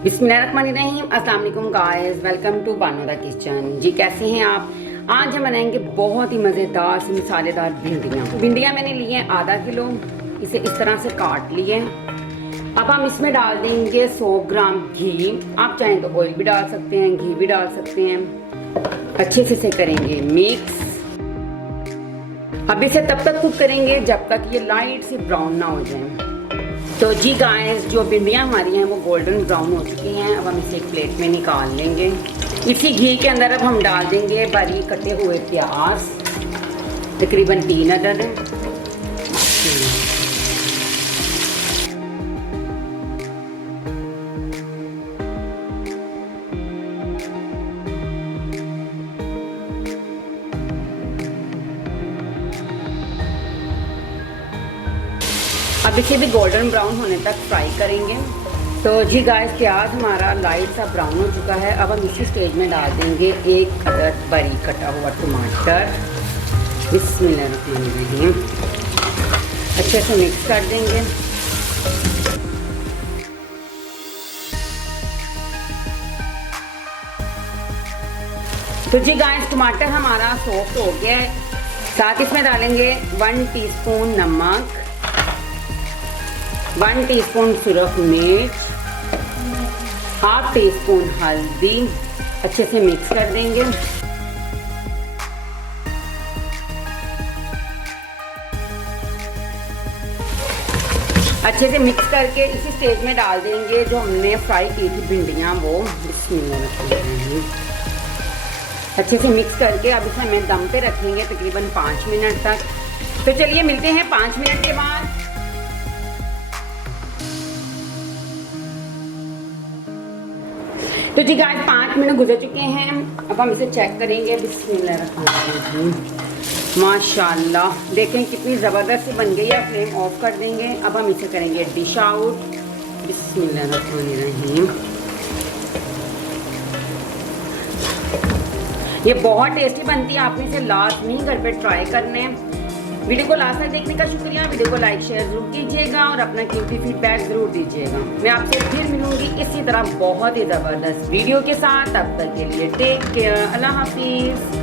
बिस्मिल्लाहिर्रहमानिर्रहीम, अस्सलाम वालेकुम guys, welcome to Bano the kitchen. जी कैसे हैं आप? आज हम बनाएंगे बहुत ही मज़ेदार से मसालेदार भिंडियाँ। भिंडियाँ मैंने ली हैं आधा किलो, इसे इस तरह से काट लिए। अब हम इसमें डाल देंगे 100 ग्राम घी। आप चाहें तो ऑयल भी डाल सकते हैं, घी भी डाल सकते हैं। अच्छे से इसे करेंगे मिक्स। अब इसे तब तक कुक करेंगे जब तक ये लाइट से ब्राउन ना हो जाए। तो जी गाइस, जो भिंडियाँ हमारी हैं वो गोल्डन ब्राउन हो चुकी हैं। अब हम इसे एक प्लेट में निकाल लेंगे। इसी घी के अंदर अब हम डाल देंगे बारीक कटे हुए प्याज, तकरीबन 3 अदद। अब इसे भी गोल्डन ब्राउन होने तक फ्राई करेंगे। तो जी गाइस, प्याज हमारा लाइट सा ब्राउन हो चुका है। अब हम इसी स्टेज में डाल देंगे 1 अदद बारीक कटा हुआ टमाटर। बिस्मिल्लाहिर्रहमानिर्रहीम। अच्छे से मिक्स कर देंगे। तो जी गाइस, टमाटर हमारा सॉफ्ट हो गया है। साथ इसमें डालेंगे 1 टीस्पून नमक, 1 टीस्पून सुरख मिर्च, हाफ टीस्पून हल्दी। अच्छे से मिक्स कर देंगे। अच्छे से मिक्स करके इसी स्टेज में डाल देंगे जो हमने फ्राई की थी भिंडियाँ, वो। बिस्मिल्लाह। अच्छे से मिक्स करके अब इसे हमें दम पे रखेंगे तकरीबन 5 मिनट तक। तो चलिए मिलते हैं 5 मिनट के बाद। तो जी गाइस, 5 मिनट गुजर चुके हैं। अब हम इसे चेक करेंगे। बिस्मिल्लाह। माशाल्लाह, देखें कितनी ज़बरदस्त सी बन गई है। फ्लेम ऑफ कर देंगे। अब हम इसे करेंगे डिश आउट। बिस्मिल्लाहिर्रहमानिर्रहीम। ये बहुत टेस्टी बनती है। आपने इसे लाजमी घर पे ट्राई करने हैं। वीडियो को लास्ट तक देखने का शुक्रिया। वीडियो को लाइक शेयर जरूर कीजिएगा और अपना कीमती फीडबैक जरूर दीजिएगा। मैं आपसे फिर मिलूंगी इसी तरह बहुत ही ज़बरदस्त वीडियो के साथ। तब तक के लिए टेक केयर। अल्लाह हाफिज़।